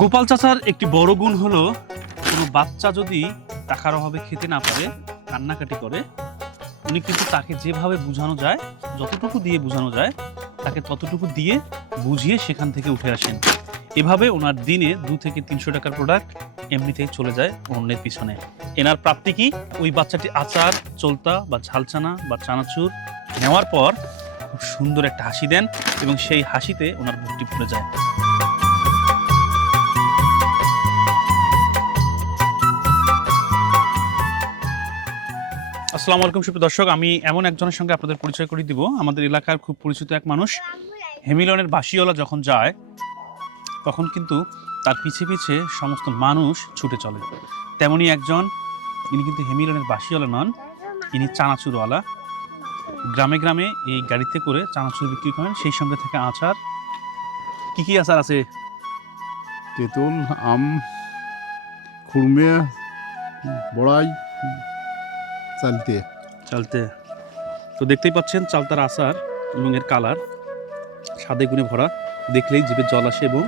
গোপাল চাচার একটি বড় গুণ হলো কোনো বাচ্চা যদি টাকার অভাবে খেতে না পারে, কান্নাকাটি করে, উনি কিন্তু তাকে যেভাবে বোঝানো যায়, যতটুকু দিয়ে বোঝানো যায় তাকে ততটুকু দিয়ে বুঝিয়ে সেখান থেকে উঠে আসেন। এভাবে ওনার দিনে 2 থেকে 300 টাকার প্রোডাক্ট এমনিতেই চলে যায় অন্যের পিছনে। এনার প্রাপ্তি কি? ওই বাচ্চাটি আচার, চলতা বা ঝালচানা বা চানাচুর নেওয়ার পর খুব সুন্দর একটা হাসি দেন এবং সেই হাসিতে ওনার বুকটি ভরে যায়। আসসালামু আলাইকুম সুপ্রিয় দর্শক, আমি এমন একজনের সঙ্গে আপনাদের পরিচয় করে দিব। আমাদের এলাকার খুব পরিচিত এক মানুষ। হেমিলনের বাঁশিওয়ালা যখন যায় তখন কিন্তু তার পিছে পিছে সমস্ত মানুষ ছুটে চলে। তেমনই একজন, ইনি কিন্তু হেমিলনের বাঁশিওয়ালা নন, ইনি চানাচুরওয়ালা। গ্রামে গ্রামে এই গাড়িতে করে চানাচুর বিক্রি করেন, সেই সঙ্গে থেকে আচার। কি কি আচার আছে? তেঁতুল, আম, খুরমে, বড়াই, চালতে। চালতে তো দেখতেই পাচ্ছেন চালতার আচার এবং এর কালার স্বাদে গুণে ভরা, দেখলেই জিভে জল আসে এবং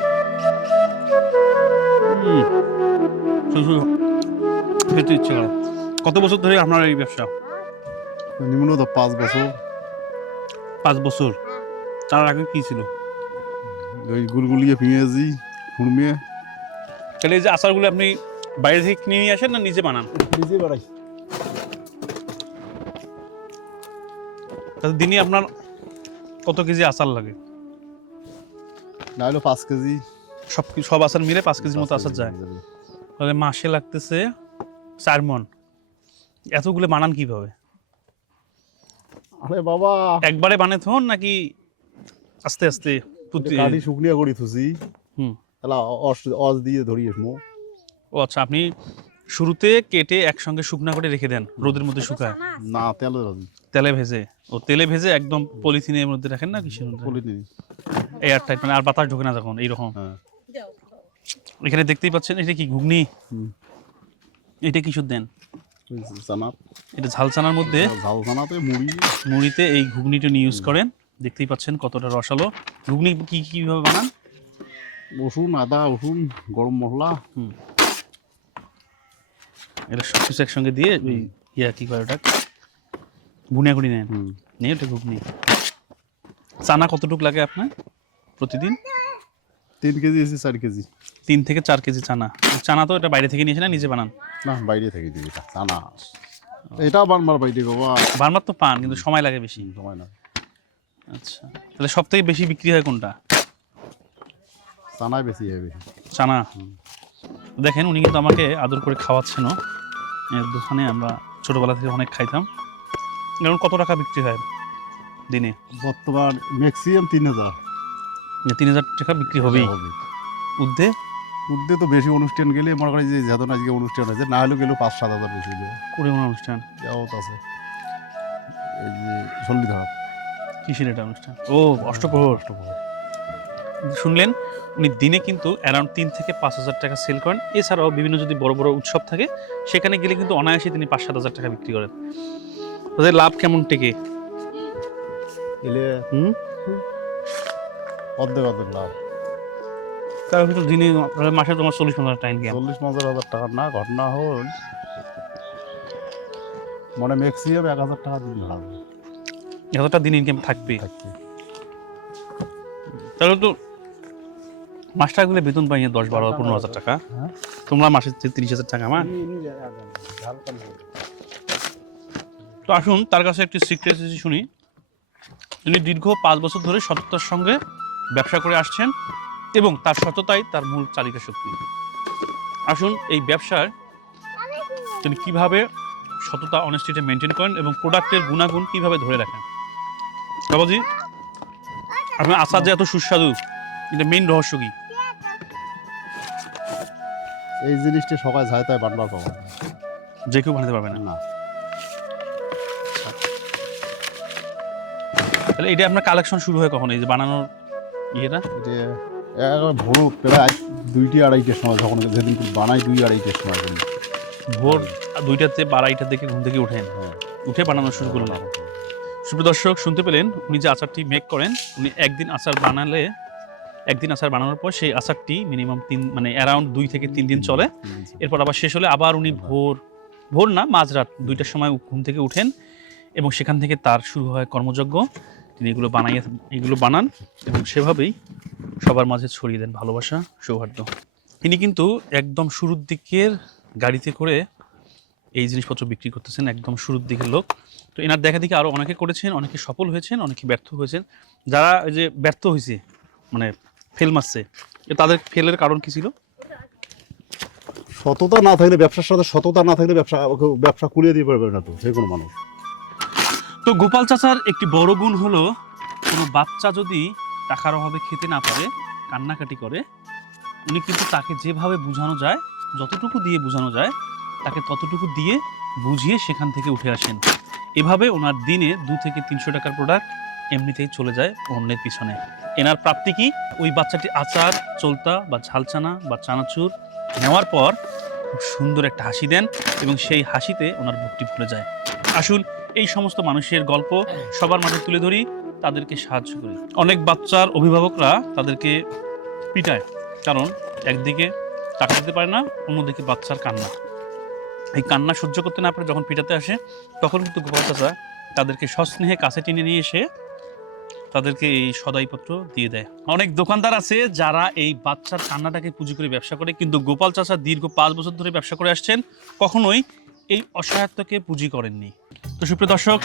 খেতে ইচ্ছে করে। কত বছর ধরে আপনার এই ব্যবসা? নিম্নত 5 বছর। 5 বছর। তার আগে কি ছিল? ওই গুলগুলিয়ে পেঁয়াজি, খুরমে। তাহলে এই যে আচারগুলো আপনি বাইরে থেকে কিনে নিয়ে আসেন না নিজে বানান? নিজে বাড়াই। তাহলে দিনে আপনার কত কেজি আচার লাগে? না হলো 5 কেজি। সব আচার মিলে 5 কেজির মতো আচার যায়। তাহলে মাসে লাগতেছে 4 মণ। এতগুলো বানান কিভাবে? আরে বাবা, একবারে বানাতেন নাকি আস্তে আস্তে? কাটি শুকনিয়া করি থুসি। তাহলে অস দিয়ে ধরি এসমো। ও আচ্ছা, আপনি শুরুতে কেটে একসঙ্গে শুকনা করে রেখে দেন, রোদের মধ্যে শুকায়? না, তেলে ভেজে। ও তেলে ভেজে একদম পলিথিনের মধ্যে রাখেন না কিসের মধ্যে? পলিথিন। এয়ার টাইট, মানে আর বাতাস ঢোকে না যখন, এইরকম। হ্যাঁ। এখানে দেখতেই পাচ্ছেন, এটা কি ঘুগনি? এটা কিছু দেন? চানা। এটা ঝালচানার মধ্যে, ঝাল চানাতে মুড়িতে এই ঘুগনিটা ইউজ করেন। দেখতেই পাচ্ছেন কতটা রসালো। ঘুগনি কিভাবে বানান? রসুন, আদা, রসুন, গরম মশলা। এটা সব কিছু একসঙ্গে দিয়ে ওই কি করে ওটা বুনিয়া করে নেন, নিয়ে ওটা ঘুগনি। চানা কতটুকু লাগে আপনার প্রতিদিন? 3 কেজি এসে 4 কেজি। 3 থেকে 4 কেজি চানা। চানা তো এটা বাইরে থেকে নিয়ে আসেন না নিজে বানান? না, বাইরে থেকে দিই এটা চানা। এটা বানবার বাইরে বাবা। বারবার তো পান, কিন্তু সময় লাগে বেশি। সময় না। আচ্ছা, তাহলে সব থেকে বেশি বিক্রি হয় কোনটা? চানাই বেশি হবে। চানা। দেখেন, উনি কিন্তু আমাকে আদর করে খাওয়াচ্ছেন। এর দোকানে আমরা ছোটবেলা থেকে অনেক খাইতাম। এখন কত টাকা বিক্রি হয় দিনে? বর্তমান ম্যাক্সিমাম 3000। 3000 টাকা বিক্রি হবেই। উর্ধে উর্ধে তো বেশি অনুষ্ঠান গেলে মনে করি যে যেহেতু আজকে অনুষ্ঠান হয়েছে, না হলেও গেলেও 5-7 হাজার বেশি হইলে। করে অনুষ্ঠান যাওত আছে এই যে সল্লিধার। কিসের এটা অনুষ্ঠান? ও, অষ্টপ্রহর। শুনলেন, উনি দিনে কিন্তু অ্যারাউন্ড 3 থেকে 5,000 টাকা সেল করেন। এছাড়াও বিভিন্ন যদি বড় বড় উৎসব থাকে সেখানে গেলে কিন্তু অনায়াসে তিনি 5-7 হাজার টাকা বিক্রি করেন। ওদের লাভ কেমন টেকে? এলে অর্ধেক লাভ। তার ভিতর দিনে মাসে তোমার 40-50 টাকা ইনকাম। 40-50 হাজার টাকা না, ঘটনা হল মানে ম্যাক্সিমাম 1,000 টাকা দিন লাভ। এতটা দিন ইনকাম থাকবে। তাহলে তো মাস্টার গুলো বেতন পাই 10-12-15 হাজার টাকা। তোমরা মাসে 30,000 টাকা আমার। তো আসুন তার কাছে একটি সিক্রেট শুনি। তিনি দীর্ঘ 5 বছর ধরে সততার সঙ্গে ব্যবসা করে আসছেন এবং তার সততাই তার মূল চালিকা শক্তি। আসুন এই ব্যবসার তিনি কিভাবে সততা, অনেস্টিটা মেনটেন করেন এবং প্রোডাক্টের গুণাগুণ কিভাবে ধরে রাখেন। বাবাজি, আপনার আচার যে এত সুস্বাদু, এটা মেইন রহস্য কি? এই জিনিসটা সবাই যায় তাই বানবার পাবো যে কেউ বানাতে পারবে না। তাহলে এটা আপনার কালেকশন শুরু হয় কখন, এই যে বানানোর ইয়েটা? এটা ভোর প্রায় 2টা-2:30টার সময়, যখন যেদিন বানাই 2-2:30টার সময় করি। ভোর 2টাতে বা 2:30টার দিকে ঘুম থেকে উঠেন, উঠে বানানো শুরু করলেন। সুপ্রিয় দর্শক, শুনতে পেলেন উনি যে আচারটি মেক করেন, উনি একদিন আচার বানালে একদিন আচার বানানোর পর সেই আচারটি মিনিমাম অ্যারাউন্ড 2 থেকে 3 দিন চলে। এরপর আবার শেষ হলে আবার উনি ভোর না মাঝরাত 2টার সময় ঘুম থেকে উঠেন এবং সেখান থেকে তার শুরু হয় কর্মযজ্ঞ। তিনি এগুলো বানান এবং সেভাবেই সবার মাঝে ছড়িয়ে দেন ভালোবাসা, সৌহার্দ্য। তিনি কিন্তু একদম শুরুর দিকের গাড়িতে করে এই জিনিসপত্র বিক্রি করতেছেন, একদম শুরুর দিকের লোক। তো এনার দেখা দেখি আরও অনেকে করেছেন, অনেকে সফল হয়েছেন, অনেকে ব্যর্থ হয়েছেন। যারা ওই যে ব্যর্থ হয়েছে ফেল মারছে, তাদের ফেলের কারণ কি ছিল? সততা না থাকলে, ব্যবসার সাথে সততা না থাকলে ব্যবসা কুলিয়ে দিয়ে পারবে না তো যে কোনো মানুষ। তো গোপাল চাচার একটি বড় গুণ হলো কোনো বাচ্চা যদি টাকার অভাবে খেতে না পারে, কান্নাকাটি করে, উনি কিন্তু তাকে যেভাবে বোঝানো যায়, যতটুকু দিয়ে বোঝানো যায় তাকে ততটুকু দিয়ে বুঝিয়ে সেখান থেকে উঠে আসেন। এভাবে ওনার দিনে 2 থেকে 300 টাকার প্রোডাক্ট এমনিতেই চলে যায় অন্যের পিছনে। এনার প্রাপ্তি কি? ওই বাচ্চাটি আচার, চলতা বা ঝালচানা বা চানাচুর নেওয়ার পর খুব সুন্দর একটা হাসি দেন এবং সেই হাসিতে ওনার বুকটি ভরে যায়। আসুন এই সমস্ত মানুষের গল্প সবার মাঝে তুলে ধরি, তাদেরকে সাহায্য করি। অনেক বাচ্চার অভিভাবকরা তাদেরকে পিটায়, কারণ একদিকে টাকা দিতে পারে না, অন্যদিকে বাচ্চার কান্না। এই কান্না সহ্য করতে না পারে যখন পিটাতে আসে, তখন কিন্তু গোপাল চাচা তাদেরকে সস্নেহে কাছে টেনে নিয়ে এসে তাদেরকে এই সদাইপত্র দিয়ে দেয়। অনেক দোকানদার আছে যারা এই বাচ্চার কান্নাটাকে পুঁজি করে ব্যবসা করে, কিন্তু গোপাল চাচা দীর্ঘ 5 বছর ধরে ব্যবসা করে আসছেন, কখনোই এই অসহায়ত্বকে পুঁজি করেননি। তো সুপ্রিয় দর্শক,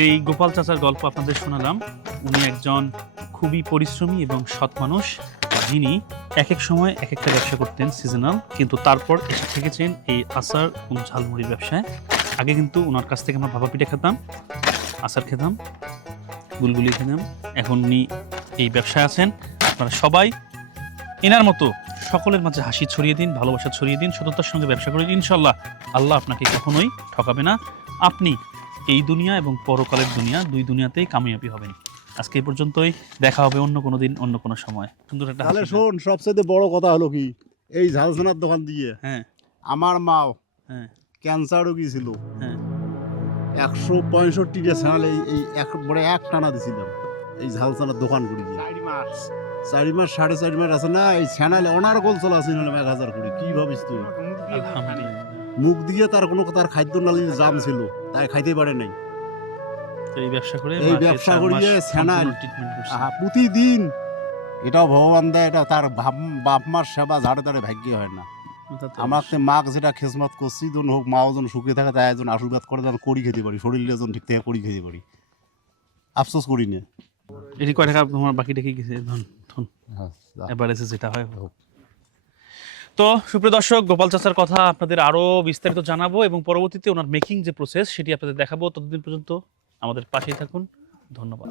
এই গোপাল চাচার গল্প আপনাদের শোনালাম। উনি একজন খুবই পরিশ্রমী এবং সৎ মানুষ, যিনি এক এক সময় এক একটা ব্যবসা করতেন সিজনাল, কিন্তু তারপর এসে থেকেছেন এই আচার এবং ঝালমুড়ির ব্যবসায়। আগে কিন্তু ওনার কাছ থেকে আমরা ভাপা পিঠা খেতাম, আচার খেতাম, বুলবুলি খেতাম। এখন উনি এই ব্যবসায় আছেন। আপনারা সবাই এনার মতো সকলের মাঝে হাসি ছড়িয়ে দিন, ভালোবাসা ছড়িয়ে দিন, সততার সঙ্গে ব্যবসা করে দিন। ইনশাল্লাহ আল্লাহ আপনাকে কখনোই ঠকাবে না। আপনি এই দুনিয়া এবং পরকালের দুনিয়া, 2 দুনিয়াতেই কামিয়াবি হবেন। আজকে এই পর্যন্তই, দেখা হবে অন্য কোনো দিন, অন্য কোনো সময়। সুন্দর একটা তাহলে হাসি দেন। শোন, সবচেয়ে বড় কথা হলো কি, এই ঝালসানার দোকান দিয়ে হ্যাঁ আমার মাও হ্যাঁ ক্যান্সার রোগী ছিল। হ্যাঁ 165টা ছাল এই একবারে এক টানা দিছিলাম এই ঝালসানার দোকান করি দিয়ে। 4 মাস 4.5 মাস আছে না, এই চ্যানেলে অনার্গল চলা ছিল 1000 করে। কি ভাবিস তুই? আলহামদুলিল্লাহ। মুখ দিয়ে তার খাদ্য নালীর জাম ছিল, তাই খাইতে পারে নাই। তো এই ব্যবসা করে এই ব্যবসা করিয়ে চ্যানেল ট্রিটমেন্ট করছে। প্রতিদিন, এটাও ভগবান দেয়, এটা তার বাপ মার সেবা ঝাড়ে তাড়ে ভাগ্য হয় না। আমার মাক যেটা খেজমত করছি, জন হোক মাও যেন সুখে থাকে, তাই একজন আশীর্বাদ করে যেন করি খেতে পারি, শরীরে যেন ঠিক থেকে করি খেতে পারি। আফসোস করি না। এটি কয় টাকা তোমার বাকি রেখে গেছে? এভারেজে যেটা হয়। তো সুপ্রিয় দর্শক, গোপাল চাচার কথা আপনাদের আরও বিস্তারিত জানাবো এবং পরবর্তীতে ওনার মেকিং যে প্রসেস সেটি আপনাদের দেখাবো। ততদিন পর্যন্ত আমাদের পাশেই থাকুন। ধন্যবাদ।